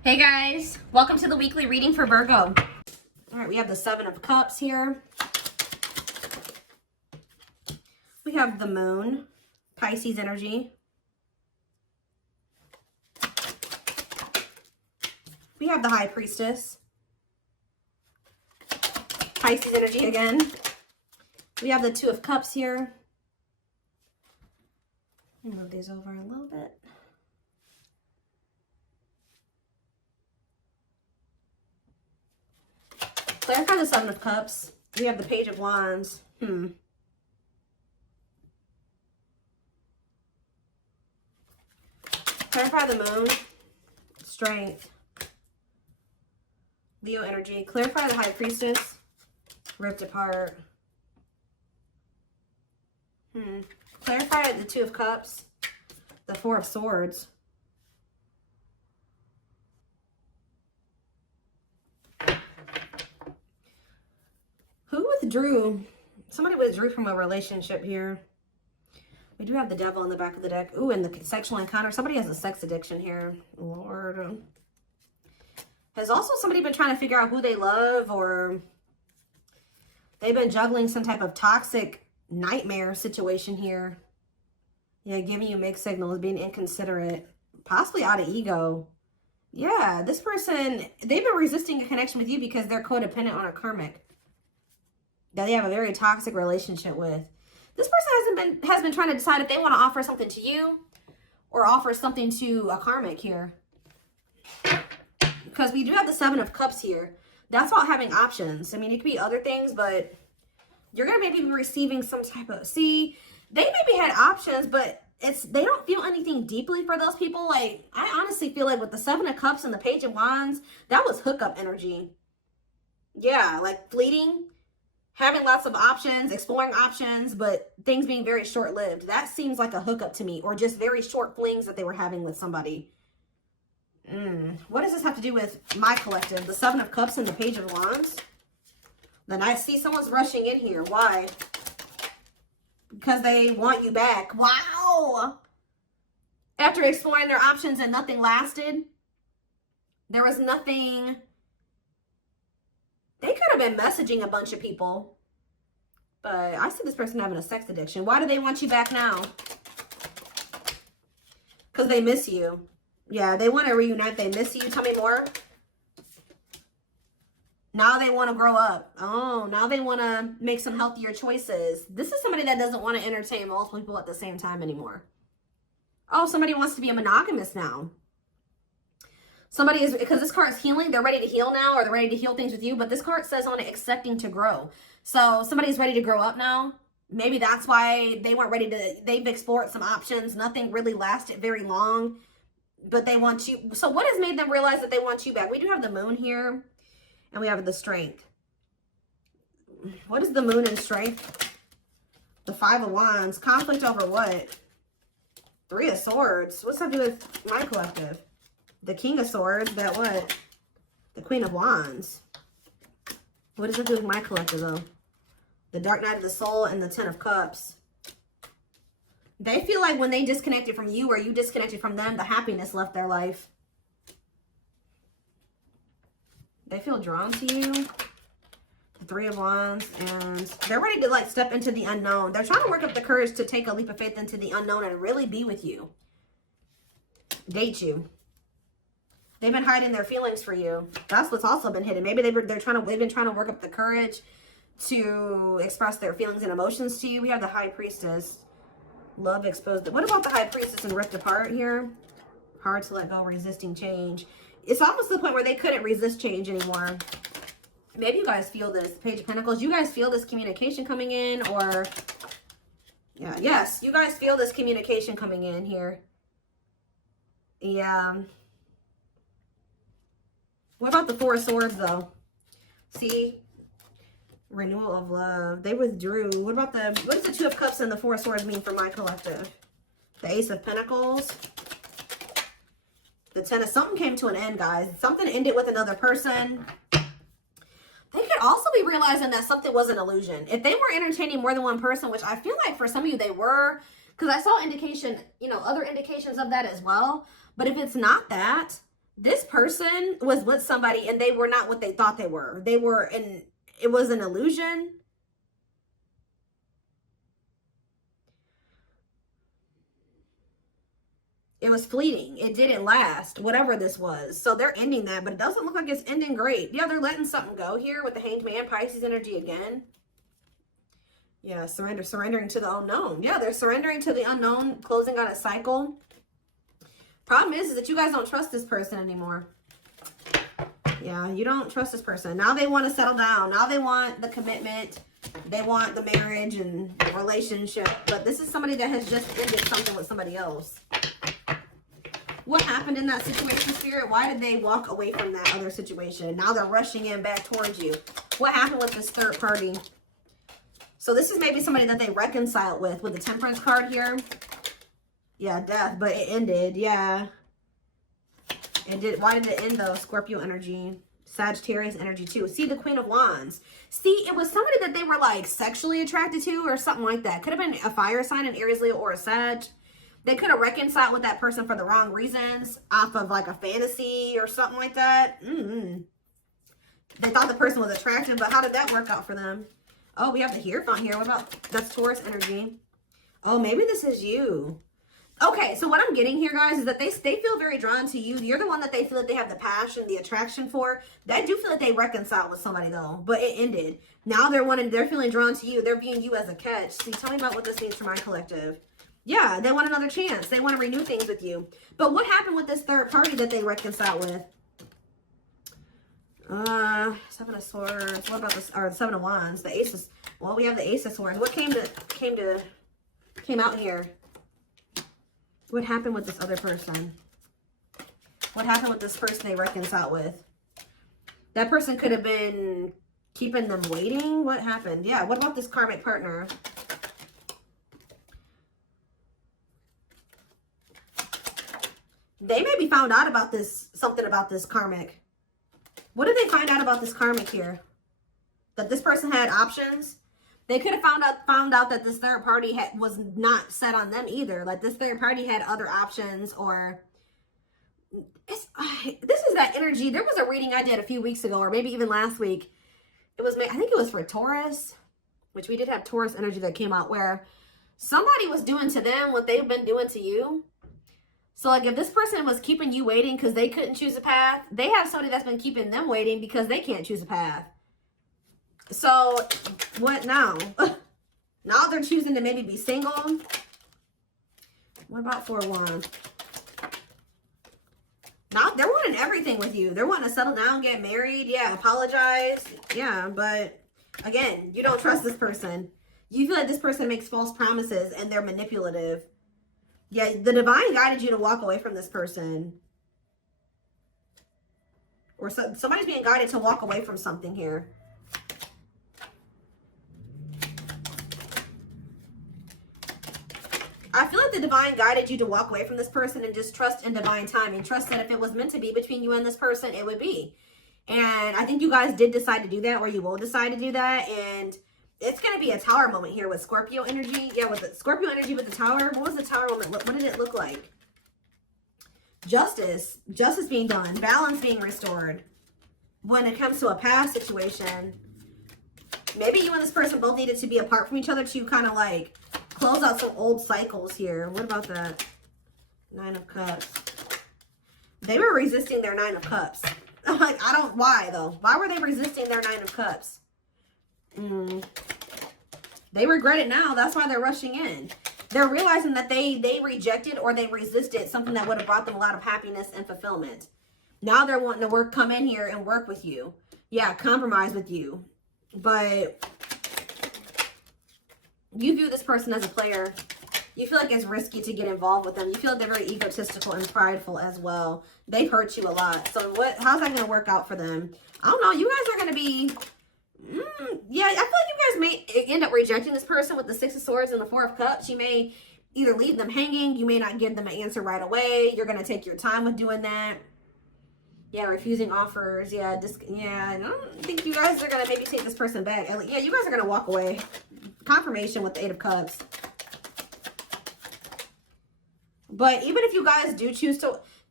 Hey guys, welcome to the weekly reading for Virgo. All right, we have the Seven of Cups here. We have the Moon, Pisces energy. We have the High Priestess, Pisces energy again. We have the Two of Cups here. Let me move these over a little bit. Clarify the Seven of Cups. We have the Page of Wands. Clarify the Moon. Strength. Leo energy. Clarify the High Priestess. Ripped apart. Clarify the Two of Cups. The Four of Swords. Who withdrew? Somebody withdrew from a relationship here. We do have the Devil in the back of the deck. Ooh, and the sexual encounter. Somebody has a sex addiction here. Lord. Has also somebody been trying to figure out who they love, or they've been juggling some type of toxic nightmare situation here. Yeah, giving you mixed signals, being inconsiderate, possibly out of ego. Yeah, this person, they've been resisting a connection with you because they're codependent on a karmic that they have a very toxic relationship with. This person has been trying to decide if they want to offer something to you or offer something to a karmic here. Because we do have the Seven of Cups here. That's about having options. I mean, it could be other things, but you're going to maybe be receiving some type of... See, they maybe had options, but they don't feel anything deeply for those people. Like, I honestly feel like with the Seven of Cups and the Page of Wands, that was hookup energy. Yeah, like fleeting. Having lots of options, exploring options, but things being very short-lived. That seems like a hookup to me, or just very short flings that they were having with somebody. What does this have to do with my collective? The Seven of Cups and the Page of Wands? Then I see someone's rushing in here. Why? Because they want you back. Wow! After exploring their options and nothing lasted, there was nothing... They could have been messaging a bunch of people. But I see this person having a sex addiction. Why do they want you back now? Because they miss you. Yeah, they want to reunite. They miss you. Tell me more. Now they want to grow up. Oh, now they want to make some healthier choices. This is somebody that doesn't want to entertain multiple people at the same time anymore. Oh, somebody wants to be a monogamous now. Somebody is, because this card is healing, they're ready to heal now, or they're ready to heal things with you, but this card says on it, accepting to grow. So somebody's ready to grow up now. Maybe that's why they weren't ready to, they've explored some options. Nothing really lasted very long, but they want you. So what has made them realize that they want you back? We do have the Moon here, and we have the Strength. What is the Moon and Strength? The Five of Wands. Conflict over what? Three of Swords. What's that do with my collective? The King of Swords, that what? The Queen of Wands. What does it do with my collective, though? The Dark Night of the Soul and the Ten of Cups. They feel like when they disconnected from you or you disconnected from them, the happiness left their life. They feel drawn to you. The Three of Wands. And they're ready to, like, step into the unknown. They're trying to work up the courage to take a leap of faith into the unknown and really be with you. Date you. They've been hiding their feelings for you. That's what's also been hidden. Maybe they've been trying to work up the courage to express their feelings and emotions to you. We have the High Priestess. Love exposed. What about the High Priestess and ripped apart here? Hard to let go, resisting change. It's almost to the point where they couldn't resist change anymore. Maybe you guys feel this. Page of Pentacles. You guys feel this communication coming in, or... Yeah, yes. You guys feel this communication coming in here. Yeah. What about the Four of Swords, though? See? Renewal of love. They withdrew. What about what does the Two of Cups and the Four of Swords mean for my collective? The Ace of Pentacles. The Ten of... Something came to an end, guys. Something ended with another person. They could also be realizing that something was an illusion. If they were entertaining more than one person, which I feel like for some of you they were, because I saw indication, other indications of that as well. But if it's not that, This person was with somebody and they were not what they thought they were. They were in, it was an illusion. It was fleeting. It didn't last, whatever this was. So they're ending that, but it doesn't look like it's ending great. Yeah, they're letting something go here with the Hanged Man, Pisces energy again. Yeah, surrendering to the unknown. Yeah, they're surrendering to the unknown, closing out a cycle. Problem is that you guys don't trust this person anymore. Yeah, you don't trust this person. Now they want to settle down. Now they want the commitment. They want the marriage and the relationship. But this is somebody that has just ended something with somebody else. What happened in that situation, Spirit? Why did they walk away from that other situation? Now they're rushing in back towards you. What happened with this third party? So this is maybe somebody that they reconciled with the Temperance card here. Yeah, death, but it ended. Yeah. It did. Why did it end though? Scorpio energy. Sagittarius energy too. See, the Queen of Wands. See, it was somebody that they were like sexually attracted to or something like that. Could have been a fire sign, an Aries, Leo, or a Sag. They could have reconciled with that person for the wrong reasons off of like a fantasy or something like that. They thought the person was attractive, but how did that work out for them? Oh, we have the Hierophant here. What about, that's Taurus energy. Oh, maybe this is you. Okay, so what I'm getting here, guys, is that they feel very drawn to you. You're the one that they feel that they have the passion, the attraction for. They do feel that they reconciled with somebody, though, but it ended. Now they're feeling drawn to you. They're viewing you as a catch. See, tell me about what this means for my collective. Yeah, they want another chance. They want to renew things with you. But what happened with this third party that they reconciled with? Seven of Swords. What about this? Or Seven of Wands. The Aces. Well, we have the Ace of Swords. What came out here? What happened with this other person? What happened with this person they reconciled with? That person could have been keeping them waiting. What happened? Yeah, what about this karmic partner? They maybe found out about this, something about this karmic. What did they find out about this karmic here? That this person had options? They could have found out that this third party was not set on them either. Like this third party had other options, or this is that energy. There was a reading I did a few weeks ago, or maybe even last week. It was, I think it was for Taurus, which we did have Taurus energy that came out, where somebody was doing to them what they've been doing to you. So like if this person was keeping you waiting because they couldn't choose a path, they have somebody that's been keeping them waiting because they can't choose a path. So what now? Now they're choosing to maybe be single. What about Four of Wands? Now they're wanting everything with you. They're wanting to settle down, get married. Yeah, apologize. Yeah, but again, you don't trust this person. You feel like this person makes false promises and they're manipulative. Yeah, the divine guided you to walk away from this person. Or somebody's being guided to walk away from something here. I feel like the divine guided you to walk away from this person and just trust in divine timing. Trust that if it was meant to be between you and this person, it would be. And I think you guys did decide to do that, or you will decide to do that. And it's going to be a tower moment here with Scorpio energy. Yeah, with the Scorpio energy with the tower. What was the tower moment? What did it look like? Justice. Justice being done. Balance being restored. When it comes to a past situation, maybe you and this person both needed to be apart from each other to kind of like close out some old cycles here. What about that? Nine of Cups. They were resisting their Nine of Cups. Like, why though? Why were they resisting their Nine of Cups? They regret it now. That's why they're rushing in. They're realizing that they rejected or they resisted something that would have brought them a lot of happiness and fulfillment. Now they're wanting to come in here and work with you. Yeah, compromise with you. But you view this person as a player. You feel like it's risky to get involved with them. You feel like they're very egotistical and prideful as well. They've hurt you a lot. So how's that going to work out for them? I don't know. You guys are going to be... yeah, I feel like you guys may end up rejecting this person with the Six of Swords and the Four of Cups. You may either leave them hanging. You may not give them an answer right away. You're going to take your time with doing that. Yeah, refusing offers. Yeah, I don't think you guys are going to maybe take this person back. Yeah, you guys are going to walk away. Confirmation with the Eight of Cups. But even if you guys do choose to...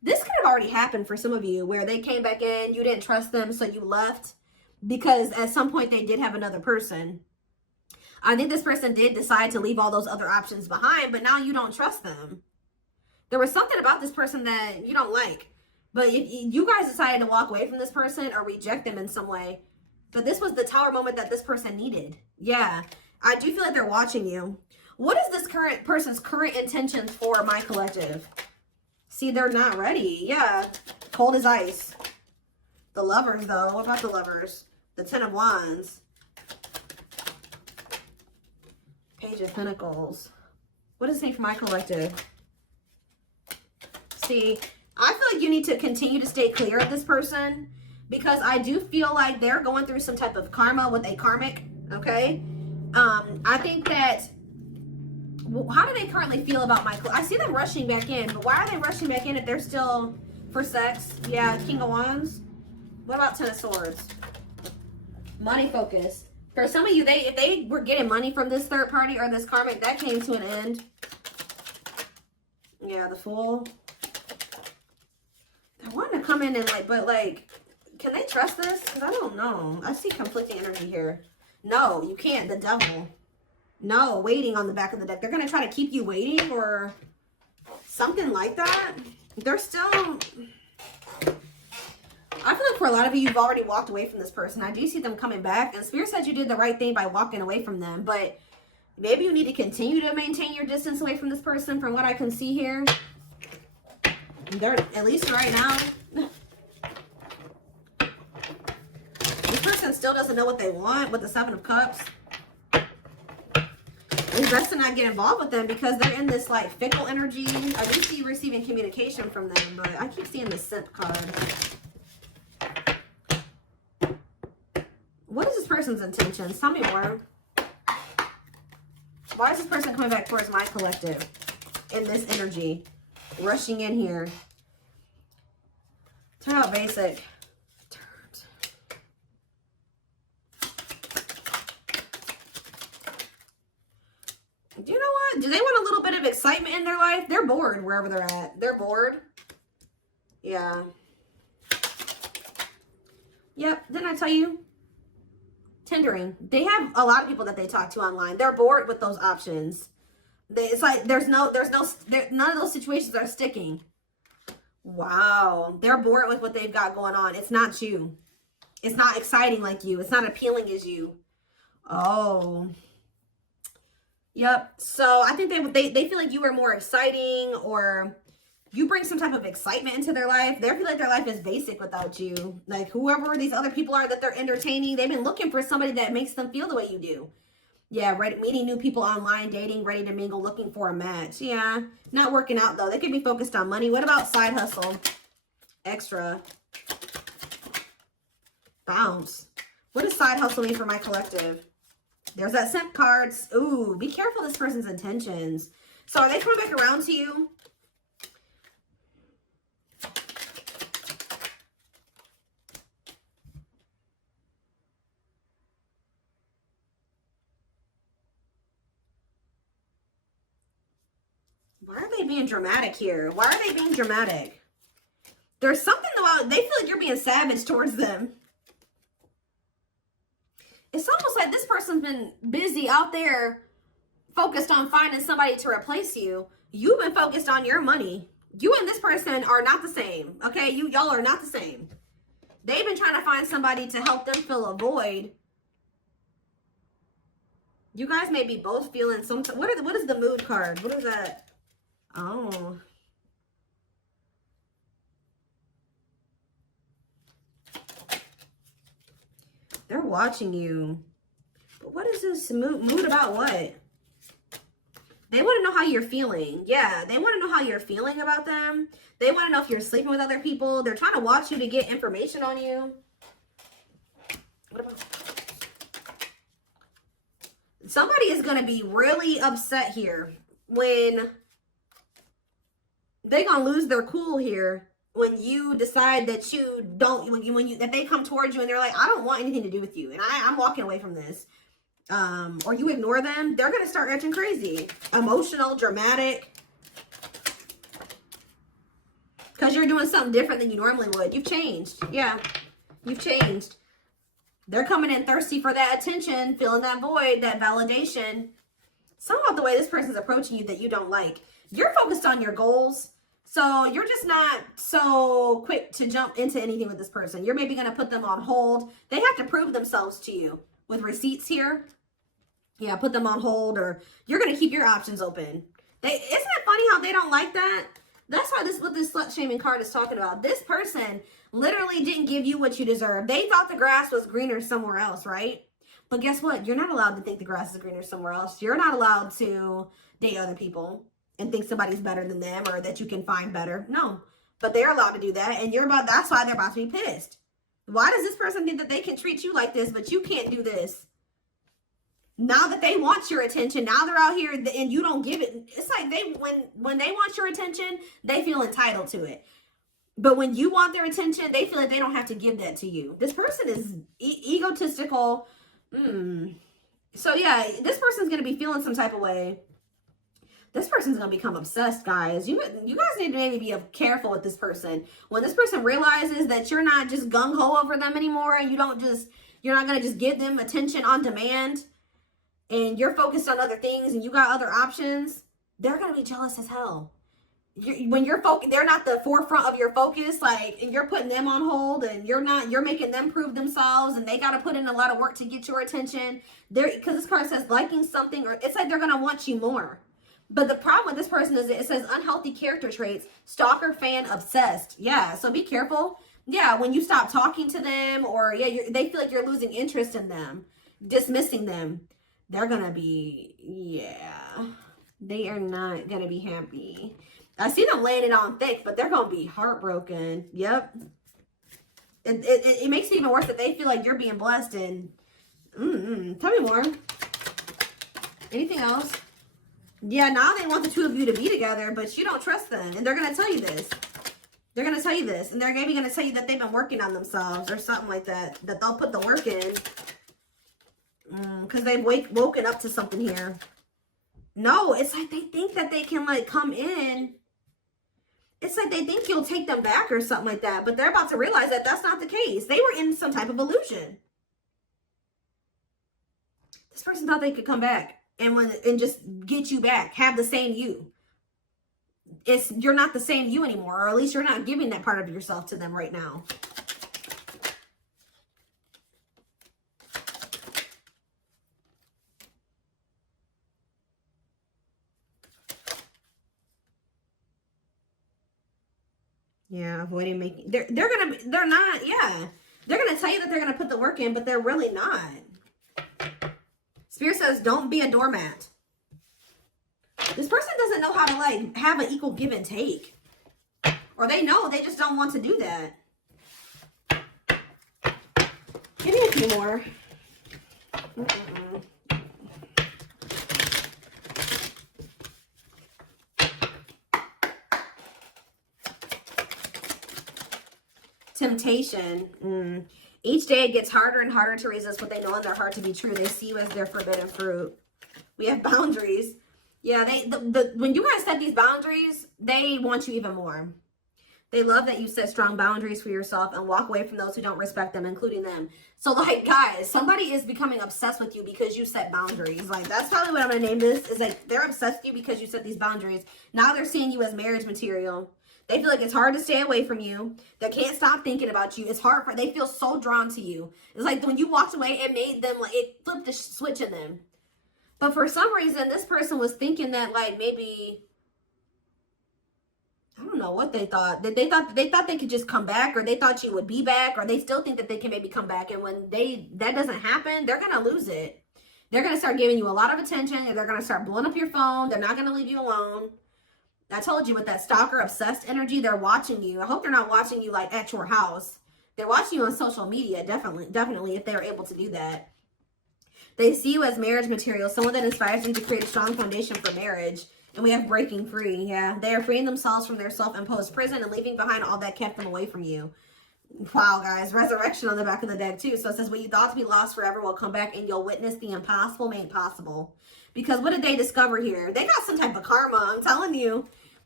This could have already happened for some of you, where they came back in, you didn't trust them, so you left because at some point they did have another person. I think this person did decide to leave all those other options behind, but now you don't trust them. There was something about this person that you don't like. But if you guys decided to walk away from this person or reject them in some way, but this was the Tower moment that this person needed. Yeah, I do feel like they're watching you. What is this current person's current intentions for my collective? See, they're not ready. Yeah, cold as ice. The Lovers, though. What about the Lovers? The Ten of Wands. Page of Pentacles. What does it say for my collective? See, I feel like you need to continue to stay clear of this person because I do feel like they're going through some type of karma with a karmic, okay? I think that, how do they currently feel about my, I see them rushing back in, but why are they rushing back in if they're still for sex? Yeah, King of Wands. What about Ten of Swords? Money focused. For some of you, if they were getting money from this third party or this karmic, that came to an end. Yeah, the Fool. I want to come in and but can they trust this? Because I don't know. I see conflicting energy here. No, you can't. The Devil. No, waiting on the back of the deck. They're going to try to keep you waiting or something like that. They're still... I feel like for a lot of you, you've already walked away from this person. I do see them coming back. And Spirit said you did the right thing by walking away from them. But maybe you need to continue to maintain your distance away from this person from what I can see here. They're, at least right now, this person still doesn't know what they want with the Seven of Cups. It's best to not get involved with them because they're in this like fickle energy. I do see you receiving communication from them, but I keep seeing the Simp card. What is this person's intentions? Tell me more. Why is this person coming back towards my collective in this energy? Rushing in here. Turn out basic. Do you know what? Do they want a little bit of excitement in their life? They're bored wherever they're at. They're bored. Yeah. Yep. Didn't I tell you? Tendering. They have a lot of people that they talk to online. They're bored with those options. It's like none of those situations are sticking. Wow. They're bored with what they've got going on. It's not you. It's not exciting like you. It's not appealing as you. Oh. Yep. So I think they feel like you are more exciting, or you bring some type of excitement into their life. They feel like their life is basic without you. Like whoever these other people are that they're entertaining, they've been looking for somebody that makes them feel the way you do. Yeah, right. Meeting new people online, dating, ready to mingle, looking for a match. Yeah, not working out though. They could be focused on money. What about side hustle? Extra. Bounce. What does side hustle mean for my collective? There's that Simp cards. Ooh, be careful this person's intentions. So are they coming back around to you? Why are they being dramatic here? Why are they being dramatic? There's something about, they feel like you're being savage towards them. It's almost like this person's been busy out there focused on finding somebody to replace you. You've been focused on your money. You and this person are not the same. Okay, y'all are not the same. They've been trying to find somebody to help them fill a void. You guys may be both feeling some, what is the mood card? What is that? Oh. They're watching you. But what is this mood about what? They want to know how you're feeling. Yeah, they want to know how you're feeling about them. They want to know if you're sleeping with other people. They're trying to watch you to get information on you. What about... Somebody is going to be really upset here when they're going to lose their cool here when you decide that you don't, that they come towards you and they're like, I don't want anything to do with you and I'm walking away from this. Or you ignore them, they're going to start acting crazy. Emotional, dramatic. Because you're doing something different than you normally would. You've changed. Yeah, you've changed. They're coming in thirsty for that attention, filling that void, that validation. Something about the way this person's approaching you that you don't like. You're focused on your goals. So you're just not so quick to jump into anything with this person. You're maybe going to put them on hold. They have to prove themselves to you with receipts here. Yeah, put them on hold, or you're going to keep your options open. Isn't it funny how they don't like that? That's why what this slut shaming card is talking about. This person literally didn't give you what you deserve. They thought the grass was greener somewhere else, right? But guess what? You're not allowed to think the grass is greener somewhere else. You're not allowed to date other people and think somebody's better than them or that you can find better. No, but they're allowed to do that. And that's why they're about to be pissed. Why does this person think that they can treat you like this, but you can't do this? Now that they want your attention, now they're out here and you don't give it. It's like when they want your attention, they feel entitled to it. But when you want their attention, they feel like they don't have to give that to you. This person is egotistical. So yeah, this person's going to be feeling some type of way. This person's going to become obsessed, guys. You guys need to maybe be careful with this person. When this person realizes that you're not just gung-ho over them anymore, and you're not going to just give them attention on demand, and you're focused on other things and you got other options, they're going to be jealous as hell. When you're focused, they're not the forefront of your focus, like, and you're putting them on hold, and you're making them prove themselves, and they got to put in a lot of work to get your attention. Because this card says liking something, or it's like they're going to want you more. But the problem with this person is it says unhealthy character traits, stalker, fan, obsessed. Yeah, so be careful. Yeah, when you stop talking to them, or they feel like you're losing interest in them, dismissing them, they're going to be, they are not going to be happy. I see them laying it on thick, but they're going to be heartbroken. Yep. It makes it even worse that they feel like you're being blessed. And tell me more. Anything else? Yeah, now they want the two of you to be together, but you don't trust them. And they're going to tell you this. They're going to tell you this. And they're maybe going to tell you that they've been working on themselves or something like that. That they'll put the work in. Because they've woken up to something here. No, it's like they think that they can, like, come in. It's like they think you'll take them back or something like that. But they're about to realize that that's not the case. They were in some type of illusion. This person thought they could come back and just get you back. Have the same you. You're not the same you anymore. Or at least you're not giving that part of yourself to them right now. Yeah, avoiding making, they're gonna tell you that they're gonna put the work in, but they're really not. Spirit says, don't be a doormat. This person doesn't know how to, like, have an equal give and take. Or they know, they just don't want to do that. Give me a few more. Temptation. Each day it gets harder and harder to resist what they know in their heart to be true. They see you as their forbidden fruit. We have boundaries. Yeah, when you guys set these boundaries, they want you even more. They love that you set strong boundaries for yourself and walk away from those who don't respect them, including them. So, like, guys, somebody is becoming obsessed with you because you set boundaries. Like, that's probably what I'm going to name this. Is like, they're obsessed with you because you set these boundaries. Now they're seeing you as marriage material. They feel like it's hard to stay away from you. They can't stop thinking about you. It's hard they feel so drawn to you. It's like when you walked away, it made them, like, it flipped the switch in them. But for some reason, this person was thinking that, like, maybe, I don't know what they thought. They thought they could just come back, or they thought you would be back, or they still think that they can maybe come back. And when that doesn't happen, they're going to lose it. They're going to start giving you a lot of attention, and they're going to start blowing up your phone. They're not going to leave you alone. I told you, with that stalker obsessed energy, they're watching you. I hope they're not watching you, like, at your house. They're watching you on social media, definitely, if they're able to do that. They see you as marriage material, someone that inspires them to create a strong foundation for marriage. And we have breaking free. Yeah, they are freeing themselves from their self-imposed prison and leaving behind all that kept them away from you. Wow, guys. Resurrection on the back of the deck, too. So it says, what you thought to be lost forever will come back, and you'll witness the impossible made possible. Because what did they discover here? They got some type of karma, I'm telling you.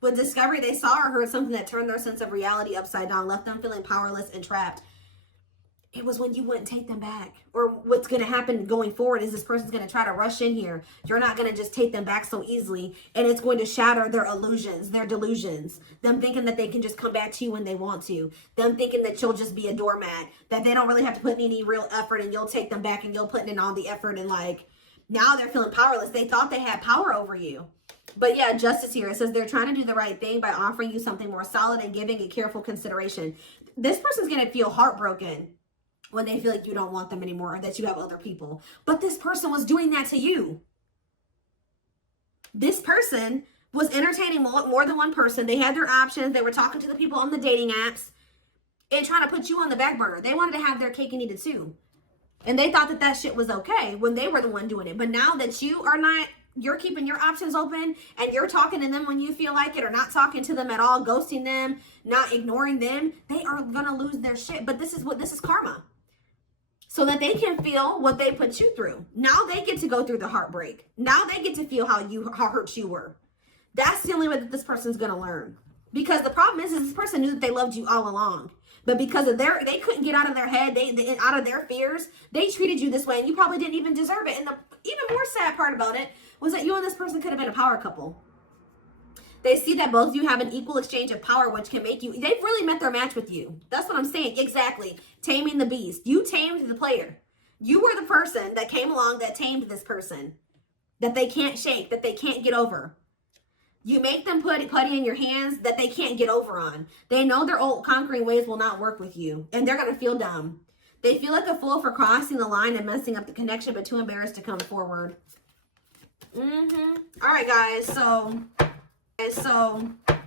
With discovery, they saw or heard something that turned their sense of reality upside down, left them feeling powerless and trapped. It was when you wouldn't take them back. Or what's going to happen going forward is this person's going to try to rush in here. You're not going to just take them back so easily. And it's going to shatter their illusions, their delusions. Them thinking that they can just come back to you when they want to. Them thinking that you'll just be a doormat. That they don't really have to put in any real effort and you'll take them back and you'll put in all the effort. And like, now they're feeling powerless. They thought they had power over you. But yeah, justice here. It says they're trying to do the right thing by offering you something more solid and giving it careful consideration. This person's going to feel heartbroken when they feel like you don't want them anymore or that you have other people. But this person was doing that to you. This person was entertaining more than one person. They had their options. They were talking to the people on the dating apps and trying to put you on the back burner. They wanted to have their cake and eat it too. And they thought that that shit was okay when they were the one doing it. But now that you are not, you're keeping your options open and you're talking to them when you feel like it or not talking to them at all, ghosting them, not ignoring them, they are going to lose their shit. But this is karma. So that they can feel what they put you through. Now they get to go through the heartbreak. Now they get to feel how hurt you were. That's the only way that this person's going to learn. Because the problem is this person knew that they loved you all along. But because of they couldn't get out of their head, they out of their fears, they treated you this way and you probably didn't even deserve it. And the even more sad part about it was that you and this person could have been a power couple. They see that both of you have an equal exchange of power, which can make you, they've really met their match with you. That's what I'm saying. Exactly. Taming the beast. You tamed the player. You were the person that came along that tamed this person. That they can't shake, that they can't get over. You make them put putty in your hands that they can't get over on. They know their old conquering ways will not work with you. And they're going to feel dumb. They feel like a fool for crossing the line and messing up the connection, but too embarrassed to come forward. All right, guys. So